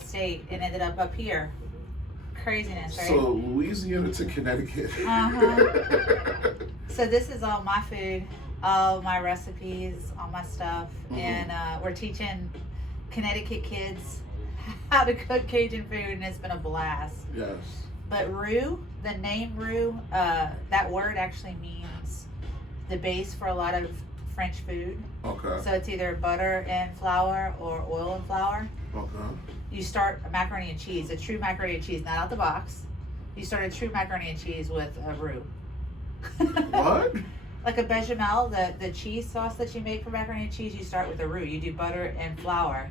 state and ended up here. Craziness, right? So Louisiana to Connecticut. So this is all my food, all my recipes, all my stuff, and we're teaching Connecticut kids how to cook Cajun food, and it's been a blast. Yes. But roux, the name roux, that word actually means the base for a lot of French food. Okay. So it's either butter and flour or oil and flour. Okay. You start a macaroni and cheese, a true macaroni and cheese, not out the box. You start a true macaroni and cheese with a roux. What? Like a bechamel, the cheese sauce that you make for macaroni and cheese, you start with a roux. You do butter and flour.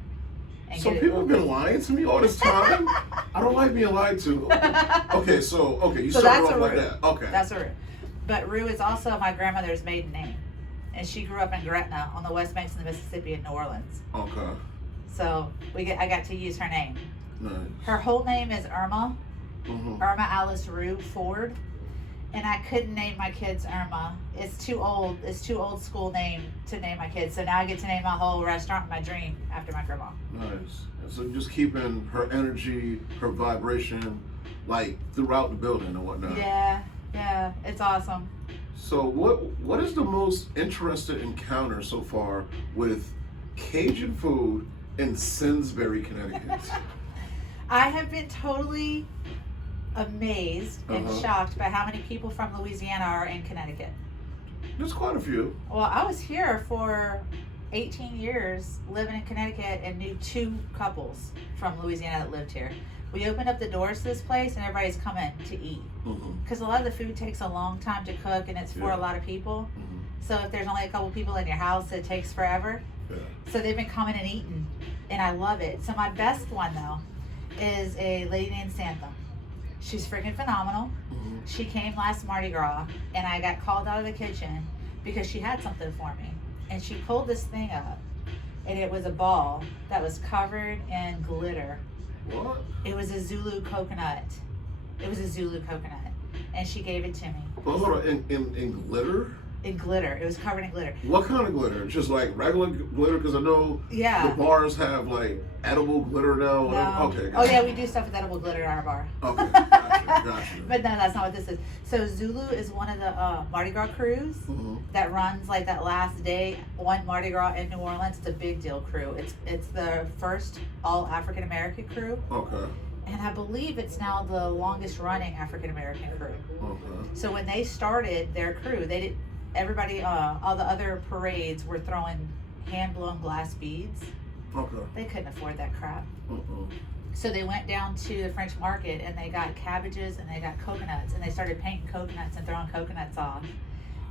And So people have been lying to me all this time? I don't like being lied to. Okay, you started off like that. Okay. That's a roux. But roux is also my grandmother's maiden name. And she grew up in Gretna on the West Banks of the Mississippi in New Orleans. Okay. So I got to use her name. Nice. Her whole name is Irma. Irma Alice Roux Ford. And I couldn't name my kids Irma. It's too old. It's too old school name to name my kids. So now I get to name my whole restaurant, my dream, after my grandma. Nice. And so just keeping her energy, her vibration, like throughout the building and whatnot. Yeah, it's awesome. So what is the most interesting encounter so far with Cajun food in Simsbury, Connecticut? I have been totally amazed and shocked by how many people from Louisiana are in Connecticut. There's quite a few. Well, I was here for 18 years living in Connecticut and knew 2 couples from Louisiana that lived here. We opened up the doors to this place and everybody's coming to eat. Because a lot of the food takes a long time to cook and it's for a lot of people. So if there's only a couple people in your house, it takes forever. So they've been coming and eating and I love it. So my best one though is a lady named Santha. She's freaking phenomenal. She came last Mardi Gras and I got called out of the kitchen because she had something for me. And she pulled this thing up and it was a ball that was covered in glitter. What? It was a Zulu coconut. And she gave it to me. Well, hold on, in glitter? In glitter. It was covered in glitter. What kind of glitter? Just like regular glitter? Because I know the bars have like edible glitter now. No. Okay. Oh yeah, we do stuff with edible glitter in our bar. Okay, gotcha. But no, that's not what this is. So Zulu is one of the Mardi Gras crews that runs like that last day, one Mardi Gras in New Orleans. It's a big deal crew. It's the first all African American crew. Okay. And I believe it's now the longest running African American crew. Okay. So when they started their crew, they did everybody, all the other parades were throwing hand blown glass beads. Okay. They couldn't afford that crap. So they went down to the French market and they got cabbages and they got coconuts and they started painting coconuts and throwing coconuts off.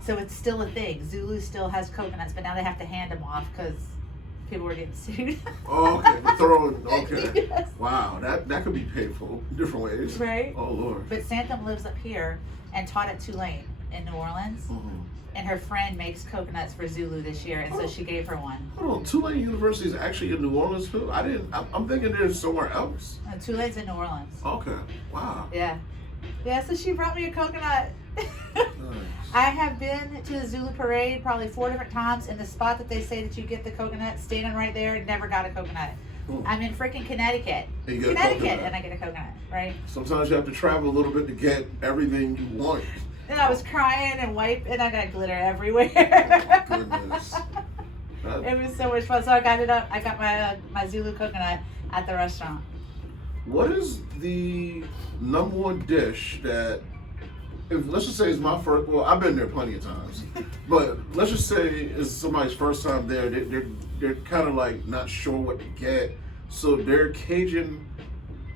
So it's still a thing. Zulu still has coconuts, but now they have to hand them off because people were getting sued. Okay, for throwing. Okay. Yes. Wow, that could be painful in different ways. Right. Oh Lord. But Santham lives up here and taught at Tulane in New Orleans. And her friend makes coconuts for Zulu this year, and so she gave her one. Hold on, Tulane University is actually in New Orleans too? I'm thinking there's somewhere else. Tulane's in New Orleans. Okay, wow. Yeah, so she brought me a coconut. Nice. I have been to the Zulu parade probably 4 different times, and the spot that they say that you get the coconut, standing right there, never got a coconut. I'm in freaking Connecticut. And I get a coconut, right? Sometimes you have to travel a little bit to get everything you want. And I was crying and wiping, and I got glitter everywhere. Oh, goodness. It was so much fun. So I got my Zulu coconut at the restaurant. What is the number one dish that, let's just say it's my first, well, I've been there plenty of times, but let's just say it's somebody's first time there, they're kind of like not sure what to get, so their Cajun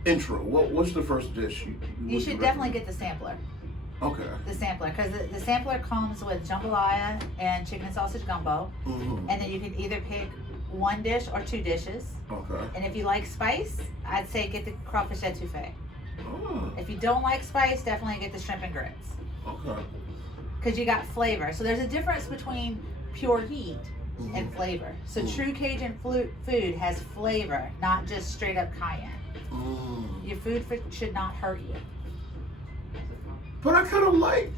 intro, what's the first dish you should definitely get the sampler. Okay. The sampler, because the sampler comes with jambalaya and chicken and sausage gumbo, and then you can either pick 1 dish or 2 dishes. Okay. And if you like spice, I'd say get the crawfish etouffee. Oh. If you don't like spice, definitely get the shrimp and grits. Okay. Because you got flavor. So there's a difference between pure heat and flavor. So true Cajun food has flavor, not just straight up cayenne. Your food should not hurt you. But I kind of like,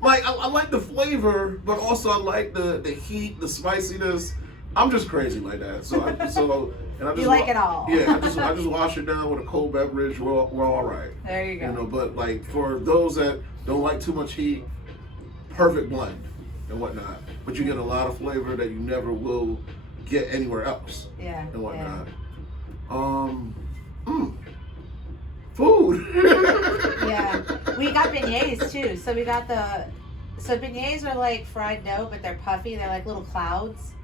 like I like the flavor, but also I like the heat, the spiciness. I'm just crazy like that. So And I just You like it all. Yeah, I just wash it down with a cold beverage. We're all right. There you go. You know, but like for those that don't like too much heat, perfect blend and whatnot. But you get a lot of flavor that you never will get anywhere else. Yeah. And whatnot. Food. Yeah. We got beignets too. So we got so beignets are like fried dough, but they're puffy. They're like little clouds,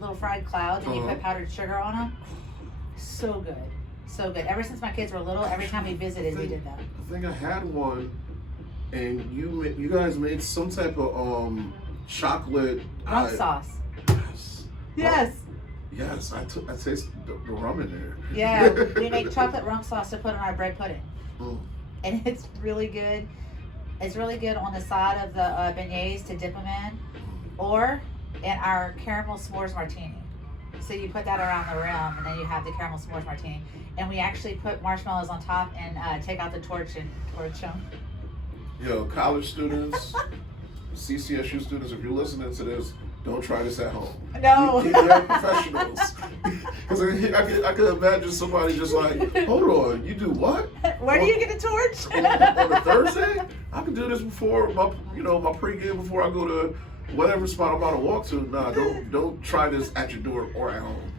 little fried clouds, and you put powdered sugar on them. So good. So good. Ever since my kids were little, every time we visited, we did that. I think I had one, and you guys made some type of chocolate Rum sauce. Yes. Yes. Yes, I taste the rum in there. Yeah, we make chocolate rum sauce to put on our bread pudding, and it's really good. It's really good on the side of the beignets to dip them in, or in our caramel s'mores martini. So you put that around the rim, and then you have the caramel s'mores martini. And we actually put marshmallows on top and take out the torch and torch them. Yo, college students, CCSU students, if you're listening to this, don't try this at home. No. They're professionals. Because I could imagine somebody just like, hold on, you do what? Where do you get a torch? on a Thursday? I could do this before my pregame before I go to whatever spot I'm about to walk to. Nah, don't try this at your door or at home.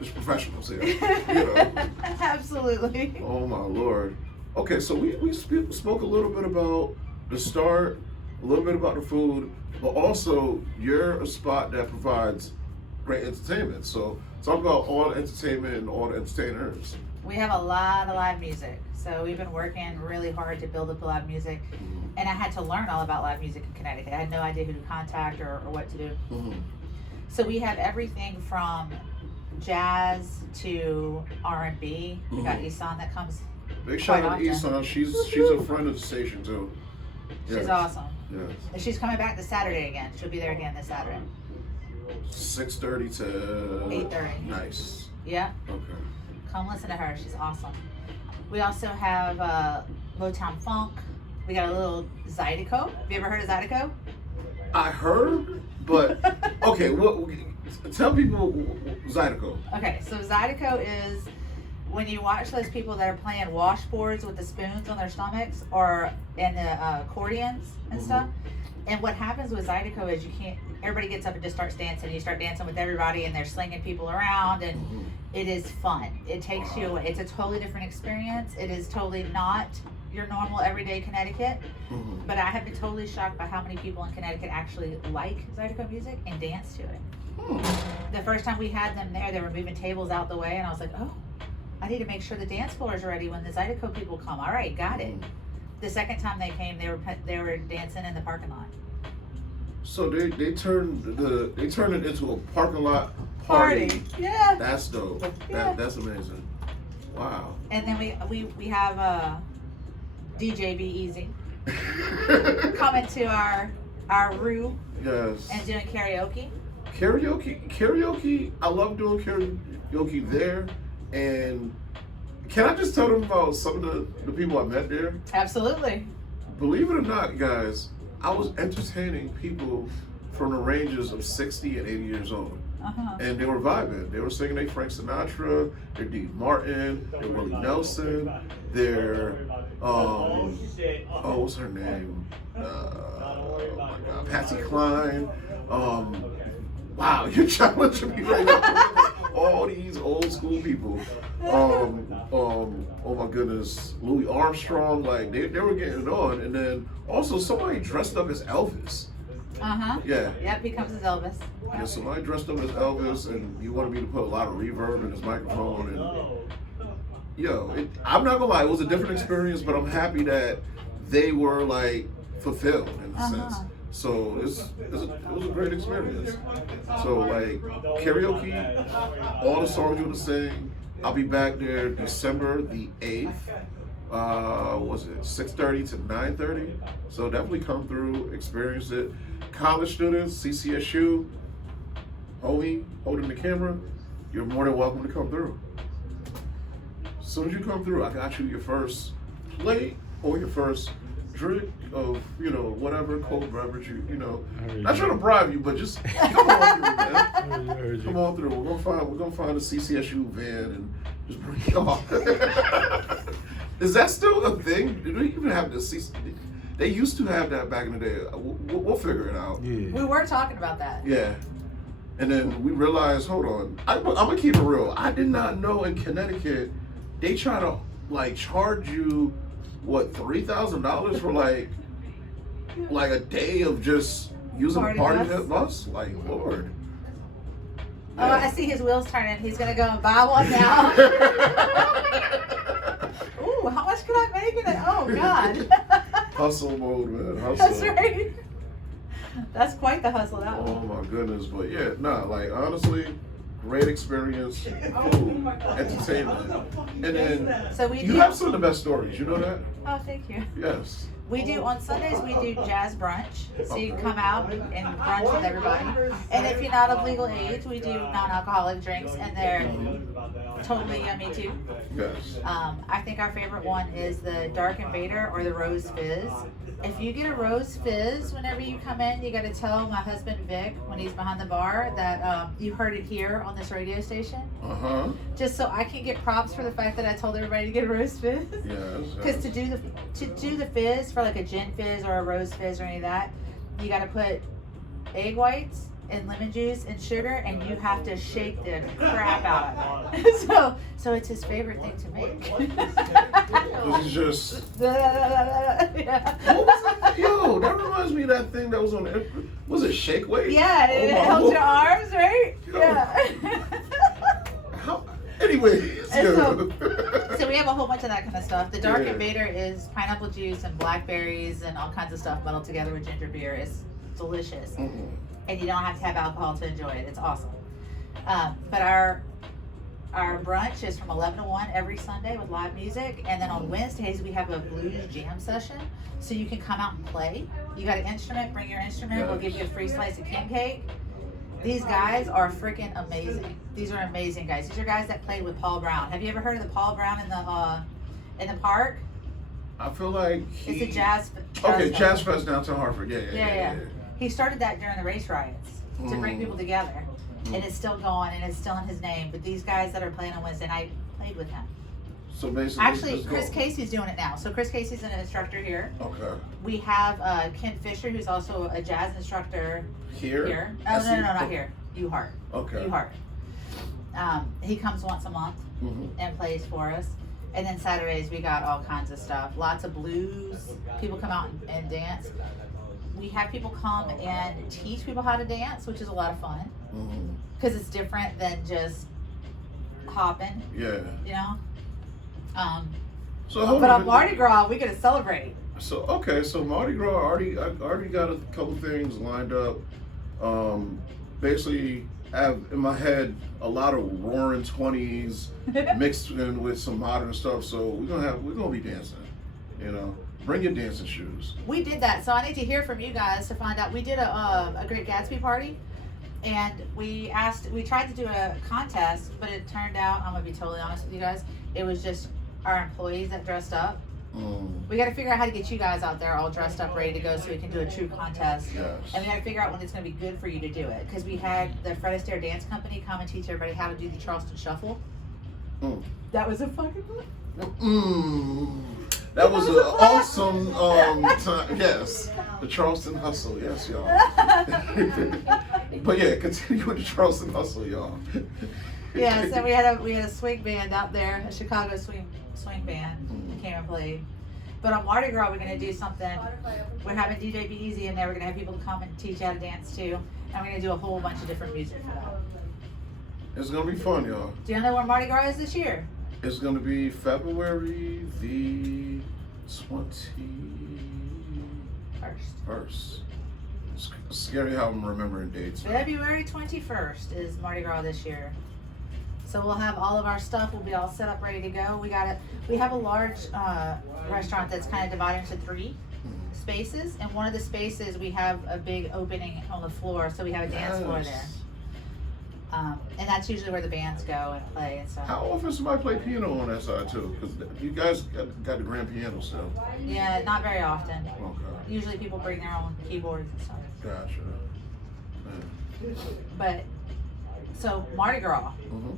There's professionals here. You know. Absolutely. Oh my Lord. Okay, so we spoke a little bit about the start, a little bit about the food, but also you're a spot that provides great entertainment. So talk about all the entertainment and all the entertainers. We have a lot of live music. So we've been working really hard to build up the live music. And I had to learn all about live music in Connecticut. I had no idea who to contact or what to do. So we have everything from jazz to R&B. We got Isan that comes. Big shout out to Isan. She's a friend of the station too. Yes. She's awesome. Yes. And she's coming back this Saturday again. She'll be there again this Saturday. 6:30 to 8:30. Nice. Yeah. Okay. Come listen to her. She's awesome. We also have Motown Funk. We got a little Zydeco. Have you ever heard of Zydeco? I heard, but okay. Tell people Zydeco. Okay, so Zydeco is when you watch those people that are playing washboards with the spoons on their stomachs or in the accordions and stuff. And what happens with Zydeco is everybody gets up and just starts dancing. You start dancing with everybody and they're slinging people around and it is fun. It takes you away. It's a totally different experience. It is totally not your normal everyday Connecticut. But I have been totally shocked by how many people in Connecticut actually like Zydeco music and dance to it. The first time we had them there, they were moving tables out the way and I was like, oh, I need to make sure the dance floor is ready when the Zydeco people come. All right, got it. The second time they came, they were dancing in the parking lot. So they turned it into a parking lot party. Yeah. That's dope. Yeah. That's amazing. Wow. And then we have DJ Be Easy coming to our Roux. Yes. And doing karaoke. Karaoke. I love doing karaoke there. And can I just tell them about some of the people I met there? Absolutely. Believe it or not, guys, I was entertaining people from the ranges of 60 and 80 years old. And they were vibing. They were singing their Frank Sinatra, their Dean Martin, their Willie Nelson, their, what's her name? Oh my God, Patsy Cline. Wow, you're challenging me right now. All these old school people. Oh my goodness, Louis Armstrong, like they were getting it on, and then also somebody dressed up as Elvis. Yeah. Yep, he comes as Elvis. Yeah, somebody dressed up as Elvis, and he wanted me to put a lot of reverb in his microphone, and I'm not gonna lie, it was a different experience, but I'm happy that they were like fulfilled in a sense. So it was a great experience. So like karaoke, all the songs you want to sing. I'll be back there December the 8th. Was it 6:30 to 9:30? So definitely come through, experience it. College students, CCSU, homie, holding the camera, you're more than welcome to come through. As soon as you come through, I got you your first plate or your first drink of, whatever cold beverage you know. Not trying to bribe you, but just come on through, man. Come on through. We're gonna find a CCSU van and just bring you off. Is that still a thing? Do they even have the CCSU? They used to have that back in the day. We'll figure it out. Yeah. We were talking about that. Yeah. And then we realized, hold on, I'm gonna keep it real. I did not know in Connecticut they try to charge you $3,000 for like a day of just using a party bus? Like, Lord. Oh, I see his wheels turning. He's gonna go and buy one now. Ooh, how much can I make in it? Oh God. Hustle mode, man. Hustle. That's right. That's quite the hustle, that one. Oh my goodness, but yeah, honestly, great experience, food, entertainment, and then so you have some of the best stories. You know that? Oh, thank you. Yes. We do on Sundays. We do jazz brunch, so you can come out and brunch with everybody. And if you're not of legal age, we do non-alcoholic drinks, and they're totally yummy too. Yes. I think our favorite one is the Dark Invader or the Rose Fizz. If you get a Rose Fizz whenever you come in, you got to tell my husband Vic when he's behind the bar that you heard it here on this radio station. Just so I can get props for the fact that I told everybody to get a Rose Fizz. Yes. Because to do the fizz for like a gin fizz or a rose fizz or any of that, you got to put egg whites and lemon juice and sugar, and you have to shake the crap out of it. So it's his favorite thing to make. This is just. Yeah. What was that? Yo, that reminds me of that thing that was on. Was it shake weight? Yeah, it held your arms, right? Yo. Yeah. How? Anyways. So we have a whole bunch of that kind of stuff. The Dark Yeah. Invader is pineapple juice and blackberries and all kinds of stuff muddled together with ginger beer. It's delicious. Mm-hmm. And you don't have to have alcohol to enjoy it. It's awesome. But our brunch is from 11 to 1 every Sunday with live music. And then on Wednesdays, we have a blues jam session. So you can come out and play. You got an instrument, bring your instrument. Yes. We'll give you a free slice of king cake. These guys are freaking amazing. These are amazing guys. These are guys that played with Paul Brown. Have you ever heard of the Paul Brown in the park? I feel like It's a jazz Jazz Fest downtown Hartford. Yeah. He started that during the race riots to bring people together. And it's still going, and it's still in his name. But these guys that are playing on Wednesday night played with him. So basically, actually, Chris Casey's doing it now. So Chris Casey's an instructor here. Okay. We have Ken Fisher, who's also a jazz instructor here. Oh, no, not here. U-Heart. Okay. U-Heart. He comes once a month and plays for us. And then Saturdays we got all kinds of stuff. Lots of blues. People come out and dance. We have people come and teach people how to dance, which is a lot of fun. Because it's different than just hopping. Yeah. You know? But on Mardi Gras, we get to celebrate. So Mardi Gras, I already got a couple things lined up. Basically, I have in my head a lot of roaring 20s mixed in with some modern stuff. So we're gonna be dancing. Bring your dancing shoes. We did that, so I need to hear from you guys to find out. We did a Great Gatsby party, and we tried to do a contest, but it turned out, I'm gonna be totally honest with you guys, it was just our employees that dressed up. We got to figure out how to get you guys out there all dressed up, ready to go, so we can do a true contest. Yes. And we got to figure out when it's going to be good for you to do it, because we had the Fred Astaire Dance Company come and teach everybody how to do the Charleston Shuffle. That was a fucking That was an awesome time. Yes, the Charleston Hustle. Yes, y'all. But yeah, continue with the Charleston Hustle, y'all. Yeah, so we had a swing band out there, a Chicago swing band came and played. But on Mardi Gras, we're gonna do something. We're having DJ Be Easy in there. We're gonna have people come and teach you how to dance too, and we're gonna do a whole bunch of different music for that. It's gonna be fun, y'all. Do you know where Mardi Gras is this year? It's gonna be February the 21st. It's scary how I'm remembering dates. February 21st is Mardi Gras this year. So we'll have all of our stuff. We'll be all set up, ready to go. We have a large restaurant that's kind of divided into 3 spaces, and one of the spaces we have a big opening on the floor, so we have a dance floor there. And that's usually where the bands go and play and stuff. How often somebody play piano on that side too? Because you guys got the grand piano still. Yeah, not very often. Okay. Usually people bring their own keyboards and stuff. Gotcha. But, so Mardi Gras. Mm-hmm.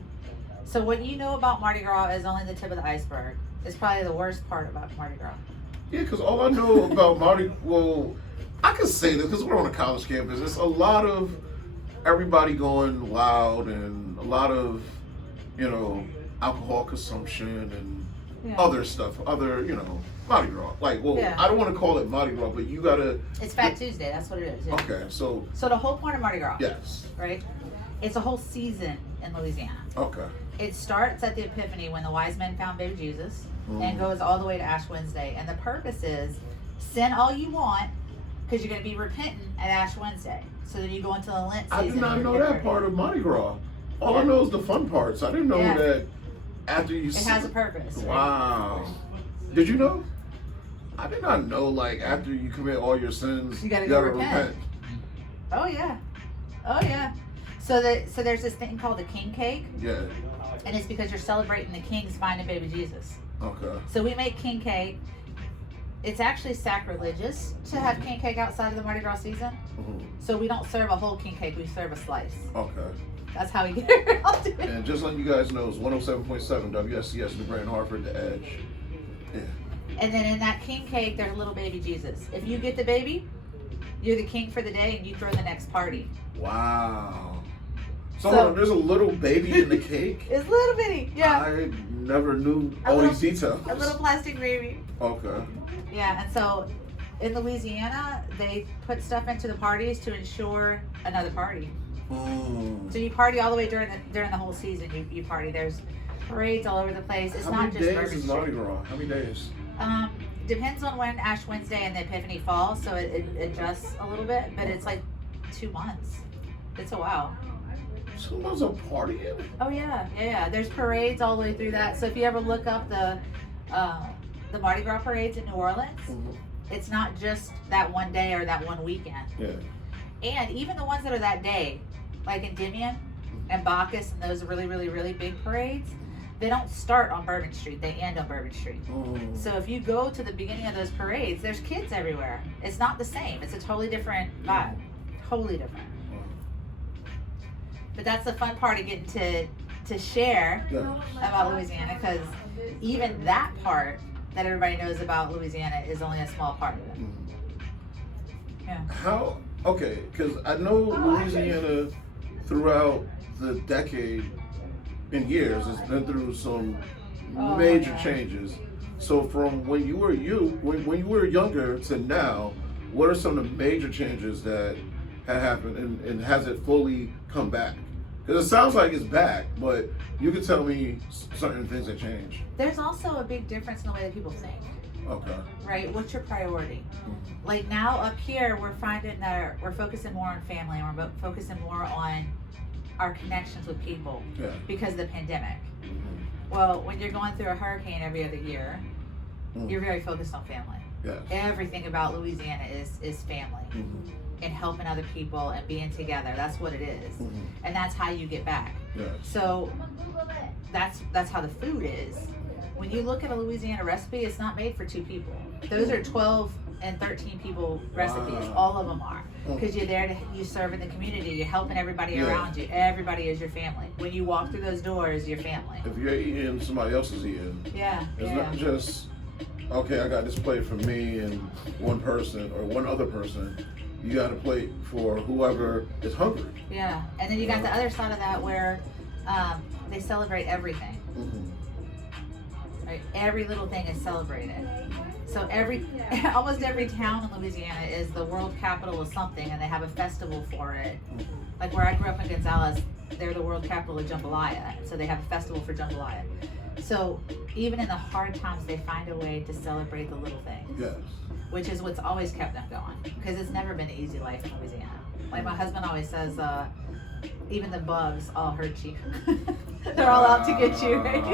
So what you know about Mardi Gras is only the tip of the iceberg. It's probably the worst part about Mardi Gras. Yeah, because all I know about Mardi, well, I can say this because we're on a college campus. It's a lot of everybody going wild and a lot of, alcohol consumption and other stuff, Mardi Gras. Like, well, I don't want to call it Mardi Gras, but you gotta. It's Fat Tuesday. That's what it is. Yeah. Okay, so. So the whole point of Mardi Gras. Yes. Right. It's a whole season in Louisiana. Okay. It starts at the Epiphany when the wise men found baby Jesus and goes all the way to Ash Wednesday. And the purpose is sin all you want because you're going to be repentant at Ash Wednesday. So then you go into the Lent season. I did not know that part of Mardi Gras. All I know is the fun parts. I didn't know that after you. It has a purpose. Wow. Right? Did you know? I did not know, like, after you commit all your sins, you gotta repent. Oh, yeah. Oh, yeah. So there's this thing called the king cake. Yeah. And it's because you're celebrating the king's finding baby Jesus. Okay. So we make king cake. It's actually sacrilegious to have king cake outside of the Mardi Gras season. Mm-hmm. So we don't serve a whole king cake, we serve a slice. Okay. That's how we get around to it. And just letting you guys know, it's 107.7 WSCS, New Grand Hartford, The Edge. Yeah. And then in that king cake, there's a little baby Jesus. If you get the baby, you're the king for the day and you throw the next party. Wow. So there's a little baby in the cake? It's little bitty, yeah. I never knew all these details. A little plastic baby. Okay. Yeah, and so in Louisiana, they put stuff into the parties to ensure another party. Mm. So you party all the way during the whole season. You party. There's parades all over the place. It's not just How many days is Mardi Gras? How many days? Depends on when Ash Wednesday and the Epiphany falls, so it adjusts a little bit, but it's like 2 months. It's a while. 2 months of partying? Oh yeah. There's parades all the way through that. So if you ever look up the Mardi Gras parades in New Orleans, it's not just that one day or that one weekend. Yeah. And even the ones that are that day, like Endymion and Bacchus and those really, really, really big parades, they don't start on Bourbon Street. They end on Bourbon Street. Mm. So if you go to the beginning of those parades, there's kids everywhere. It's not the same. It's a totally different vibe. Totally different. But that's the fun part of getting to share about Louisiana, because even that part that everybody knows about Louisiana is only a small part of it. Yeah. Okay, because I know Louisiana throughout the decade and years has been through some major changes. So from when you were when you were younger to now, what are some of the major changes that have happened, and has it fully come back? Because it sounds like it's back, but you can tell me certain things that changed. There's also a big difference in the way that people think. Okay. Right? What's your priority? Like now up here, we're finding that we're focusing more on family, and we're focusing more on our connections with people because of the pandemic. Well, when you're going through a hurricane every other year, you're very focused on family. Yes. Everything about Louisiana is family and helping other people and being together. That's what it is. And that's how you get back. Yes. So that's how the food is. When you look at a Louisiana recipe, it's not made for 2 people. Those are 12 and 13 people recipes. All of them are. Because you're there you serve in the community. You're helping everybody around you. Everybody is your family. When you walk through those doors, your family. If you're eating, somebody else is eating. It's not just, okay, I got this plate for me and one person or one other person. You got a plate for whoever is hungry. Yeah, and then you got the other side of that where they celebrate everything. Right? Every little thing is celebrated. So almost every town in Louisiana is the world capital of something, and they have a festival for it. Like where I grew up in Gonzales, they're the world capital of jambalaya, so they have a festival for jambalaya. So even in the hard times, they find a way to celebrate the little things. Yes. Which is what's always kept them going, because it's never been an easy life in Louisiana. Like my husband always says, even the bugs all hurt you. They're all out to get you, right?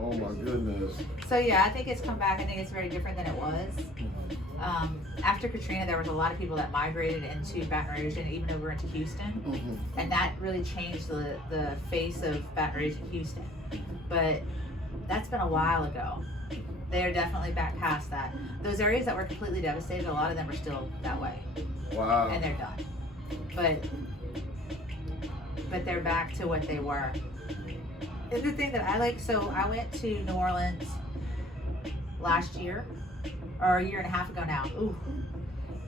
Oh my goodness. So yeah, I think it's come back. I think it's very different than it was. After Katrina, there was a lot of people that migrated into Baton Rouge and even over into Houston, and that really changed the face of Baton Rouge and Houston. But that's been a while ago. They are definitely back past that. Those areas that were completely devastated, a lot of them are still that way. Wow. And they're done. But they're back to what they were. And the thing that I like, so I went to New Orleans last year, or a year and a half ago now. Ooh.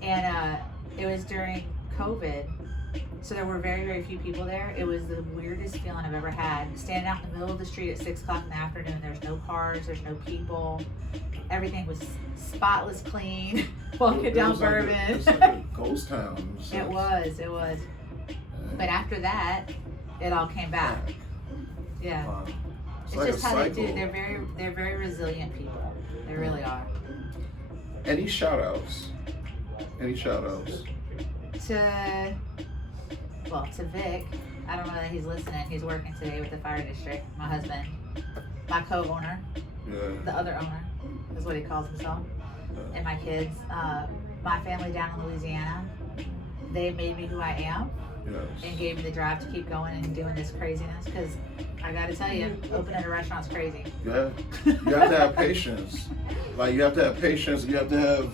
And it was during COVID, so there were very, very few people there. It was the weirdest feeling I've ever had. Standing out in the middle of the street at 6 o'clock in the afternoon, there's no cars, there's no people. Everything was spotless clean, walking down Bourbon. It's like a ghost town. It was. But after that, it all came back. Yeah. Wow. It's like just how they cycle. do. They're very resilient people. They really are. Any shout outs? To Vic. I don't know that he's listening. He's working today with the fire district. My husband, my co-owner, the other owner is what he calls himself, and my kids. My family down in Louisiana, they made me who I am. And gave me the drive to keep going and doing this craziness, because I gotta tell you, opening a restaurant's crazy. Yeah, you have to have patience. Like, you have to have patience. You have to have,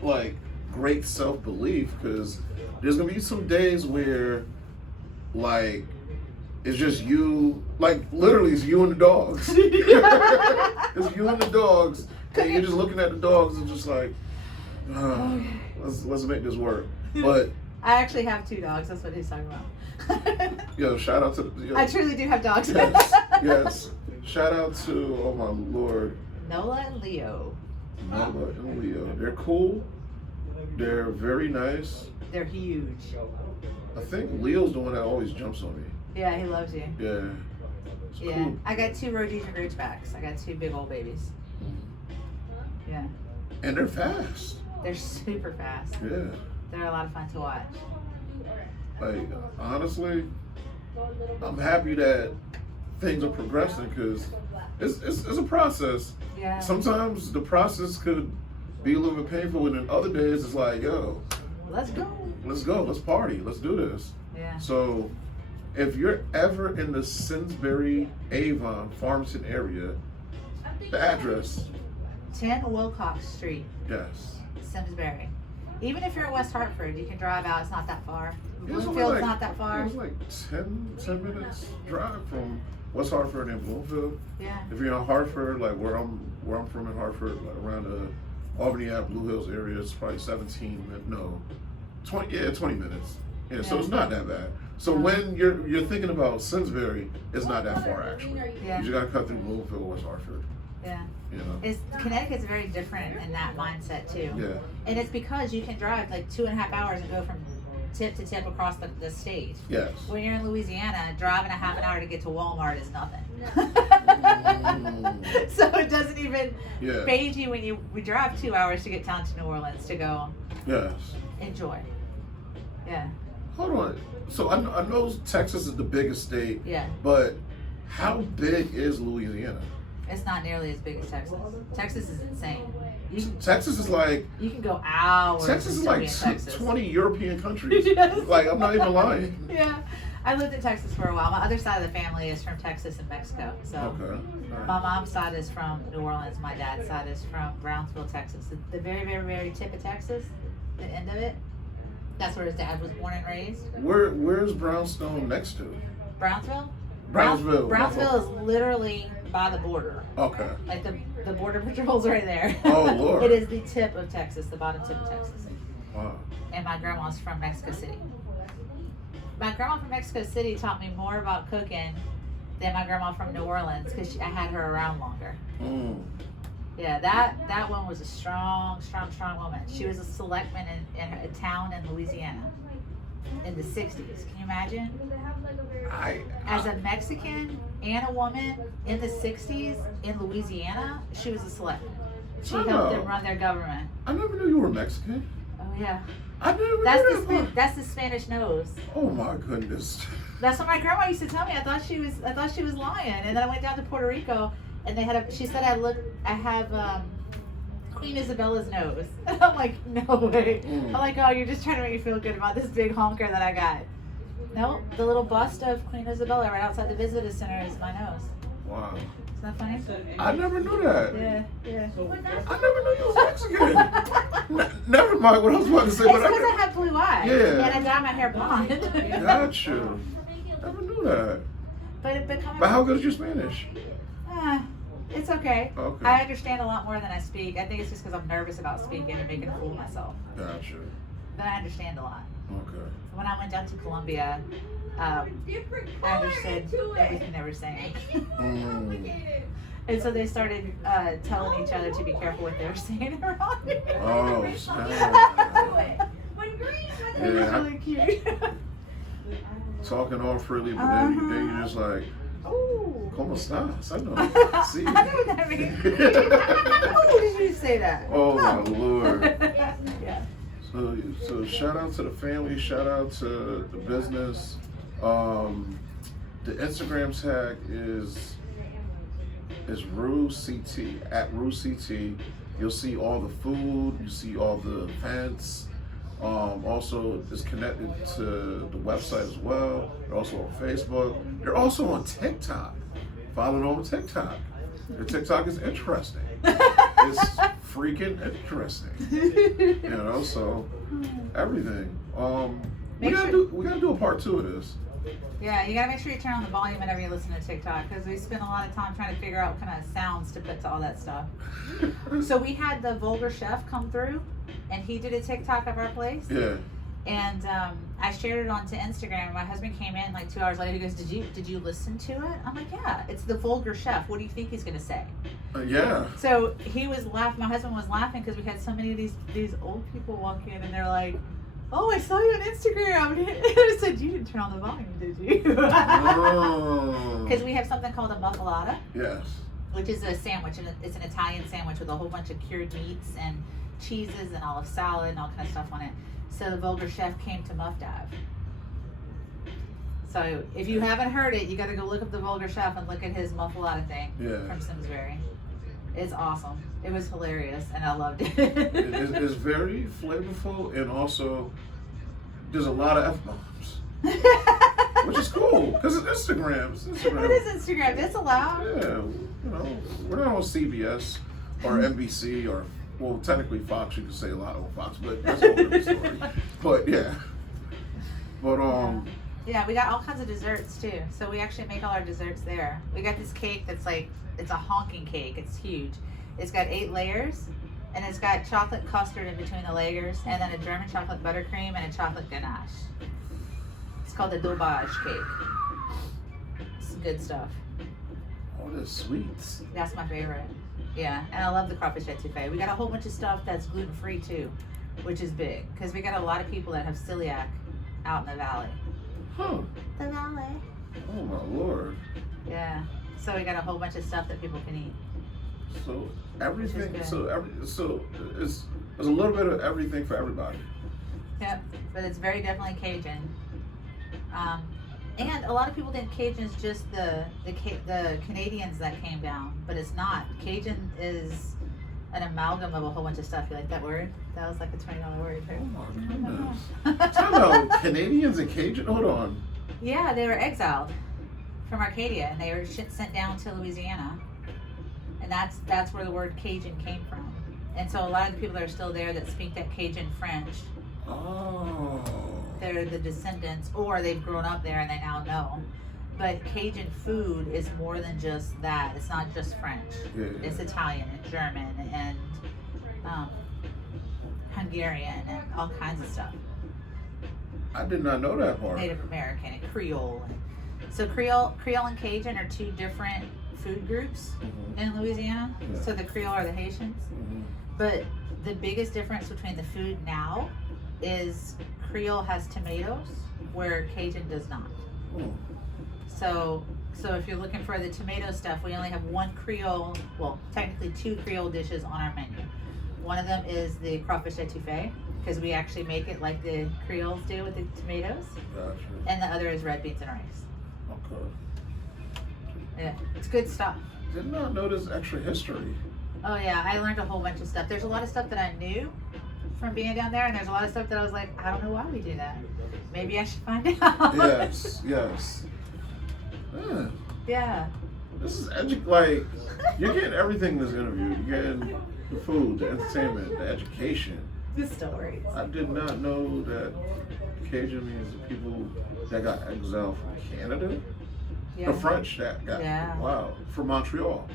like, great self-belief, because there's gonna be some days where, like, it's just you, like, literally it's you and the dogs. It's you and the dogs, and you're just looking at the dogs and just like, let's make this work. But I actually have 2 dogs. That's what he's talking about. yo, shout out to. I truly do have dogs. Yes. Shout out to, oh my lord, Nola and Leo. Nola and Leo. They're cool. They're very nice. They're huge. I think Leo's the one that always jumps on me. Yeah, he loves you. Yeah. It's Yeah. cool. I got 2 Rhodesian Ridgebacks. I got 2 big old babies. Yeah. And they're fast. They're super fast. Yeah. They're a lot of fun to watch. Like, honestly, I'm happy that things are progressing, because it's a process. Yeah. Sometimes the process could be a little bit painful, and then other days it's like, yo, Let's go. let's party, let's do this. Yeah. So, if you're ever in the Simsbury, Avon, Farmington area, the address, 10 Wilcox Street, yes. Simsbury. Even if you're in West Hartford, you can drive out. It's not that far. It was only Bloomfield's like- not that far. It was like 10 minutes drive from West Hartford and Bloomfield. Yeah. If you're in Hartford, like where I'm from in Hartford, like around the Albany Ave, Blue Hills area, it's probably 20 minutes. Yeah, so Yeah. it's not that bad. So when you're thinking about Simsbury, it's not that far actually. Yeah. You just gotta cut through Bloomfield, West Hartford. Yeah. You know. Connecticut's very different in that mindset too. Yeah. And it's because you can drive like 2.5 hours and go from tip to tip across the state. Yes. When you're in Louisiana, driving a half an hour to get to Walmart is nothing. So it doesn't even phase you when we drive 2 hours to get down to New Orleans to go Yes. enjoy. Yeah. Hold on. So I know Texas is the biggest state. Yeah. But how big is Louisiana? It's not nearly as big as Texas. Texas is insane. Texas is like. You can go hours. Texas is and like still be in Texas. 20 European countries. Yes. Like, I'm not even lying. Yeah. I lived in Texas for a while. My other side of the family is from Texas and Mexico. So Okay. Right. my mom's side is from New Orleans. My dad's side is from Brownsville, Texas. The very, very, very tip of Texas, the end of it. That's where his dad was born and raised. Where's Brownstone next to? Brownsville? Brownsville. Brownsville is literally by the border. Okay. Like the border patrol's right there. Oh, Lord. It is the tip of Texas, the bottom tip of Texas. Wow. And my grandma's from Mexico City. My grandma from Mexico City taught me more about cooking than my grandma from New Orleans, because I had her around longer. Mm. Yeah, that one was a strong woman. She was a selectman in a town in Louisiana in the 60s. Can you imagine? As a Mexican and a woman in the 60s in Louisiana, she was a selectman. She helped them run their government. I never knew you were Mexican. Oh yeah. I never knew that. That's the Spanish nose. Oh my goodness. That's what my grandma used to tell me. I thought she was lying. And then I went down to Puerto Rico, and they had she said I have Queen Isabella's nose. And I'm like, no way. I'm like, oh, you're just trying to make me feel good about this big honker that I got. Nope, the little bust of Queen Isabella right outside the visitor center is my nose. Wow. Isn't that funny? I never knew that. Yeah. I never knew you was Mexican. Never mind what I was about to say. It's because I have blue eyes. Yeah. And I dye my hair blonde. Gotcha. Never knew that. But how good is your Spanish? It's okay. Okay. I understand a lot more than I speak. I think it's just because I'm nervous about speaking and making a fool of myself. Gotcha. But I understand a lot. Okay. When I went down to Colombia, I understood everything they were saying. And so they started telling each other to be careful what they were saying around me. Oh, snap. It was really cute. Talking all freely, but then you're just like, Ooh. ¿Cómo estás? I know. See. I know what that means. How did you say that? Oh, my Lord. Yeah. So shout out to the family, shout out to the business. The Instagram tag is Roux CT, at Roux CT. You'll see all the food, you see all the events. Also, it's connected to the website as well. They're also on Facebook. They're also on TikTok. Follow them on TikTok. Their TikTok is interesting. It's freaking interesting. So everything. We gotta do a part 2 of this. Yeah, you gotta make sure you turn on the volume whenever you listen to TikTok, because we spend a lot of time trying to figure out what kind of sounds to put to all that stuff. So we had the Vulgar Chef come through, and he did a TikTok of our place. Yeah. And I shared it onto Instagram. And my husband came in like 2 hours later. He goes, "Did you listen to it?" I'm like, "Yeah, it's the Vulgar Chef. What do you think he's gonna say?" Yeah. So he was laughing. My husband was laughing because we had so many of these old people walk in, and they're like, "Oh, I saw you on Instagram." And I said, "You didn't turn on the volume, did you?" Oh. Because we have something called a muffalata. Yes. Which is a sandwich, and it's an Italian sandwich with a whole bunch of cured meats and cheeses and olive salad and all kind of stuff on it. So the Vulgar Chef came to Muff Dive. So if you haven't heard it, you got to go look up the Vulgar Chef and look at his muffalata thing from Simsbury. It's awesome. It was hilarious, and I loved it. It's very flavorful, and also there's a lot of F-bombs. Which is cool, because it's Instagram. It is Instagram. It's allowed. Yeah, we're not on CBS or NBC or, well, technically Fox. You can say a lot on Fox, but that's a whole different story. But yeah, yeah, we got all kinds of desserts too. So we actually make all our desserts there. We got this cake that's like, it's a honking cake. It's huge. It's got 8 layers, and it's got chocolate custard in between the layers, and then a German chocolate buttercream and a chocolate ganache. It's called the Dobage cake. It's good stuff. Oh, the sweets. That's my favorite. Yeah, and I love the crawfish etouffee. We got a whole bunch of stuff that's gluten-free too, which is big, because we got a lot of people that have celiac out in the valley. Huh. The valley. Oh my Lord. Yeah. So we got a whole bunch of stuff that people can eat. So everything. So it's a little bit of everything for everybody. Yep. But it's very definitely Cajun. And a lot of people think Cajun is just the Canadians that came down, but it's not. Cajun is an amalgam of a whole bunch of stuff. You like that word? That was like a $20 word. Oh my goodness. Talk about Canadians and Cajun. Hold on. Yeah, they were exiled from Arcadia, and they were sent down to Louisiana, and that's where the word Cajun came from. And so a lot of the people that are still there that speak that Cajun French, they're the descendants, or they've grown up there and they now know. But Cajun food is more than just that. It's not just French. Yeah. It's Italian and German and Hungarian and all kinds of stuff. I did not know that part. Native American and Creole. So Creole and Cajun are 2 different food groups in Louisiana. Yeah. So the Creole are the Haitians. But the biggest difference between the food now is Creole has tomatoes where Cajun does not. So if you're looking for the tomato stuff, we only have 1 Creole, well, technically 2 Creole dishes on our menu. One of them is the crawfish etouffee, because we actually make it like the Creoles do with the tomatoes. Gotcha. And the other is red beans and rice. Okay. Yeah, it's good stuff. Did not know there's extra history Oh yeah, I learned a whole bunch of stuff. There's a lot of stuff that I knew from being down there, and there's a lot of stuff that I was like, I don't know why we do that. Maybe I should find out. Yes. Yeah. This is like you're getting everything in this interview. You're getting the food, the entertainment, the education. The stories. I did not know that Cajan means the people that got exiled from Canada. Yeah. The French that got from Montreal,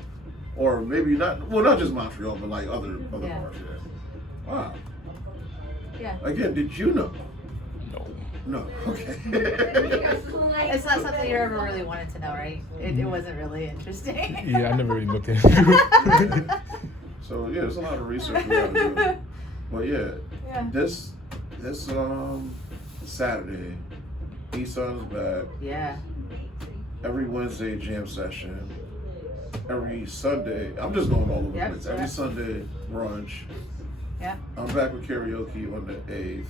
or maybe not. Well, not just Montreal, but like other parts. Yeah. Wow. Yeah. Again, did you know? No. Okay. It's not something you ever really wanted to know, right? It wasn't really interesting. Yeah, I never really looked into it. So yeah, there's a lot of research we got to do. But yeah, this Saturday, Esau's back. Yeah. Every Wednesday jam session. Every Sunday, I'm just going all over the place. Every Sunday brunch. Yeah. I'm back with karaoke on the 8th.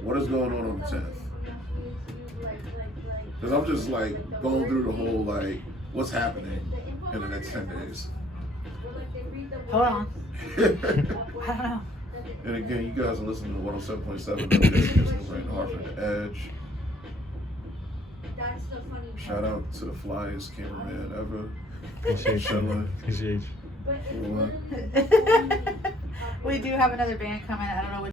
What is going on the 10th? Because I'm just like going through the whole like what's happening in the next 10 days. Hold on. I don't know. And again, you guys are listening to 107.7 WSKS New Hartford, The Edge. Shout out to the flyest cameraman ever. Appreciate you. We do have another band coming. I don't know which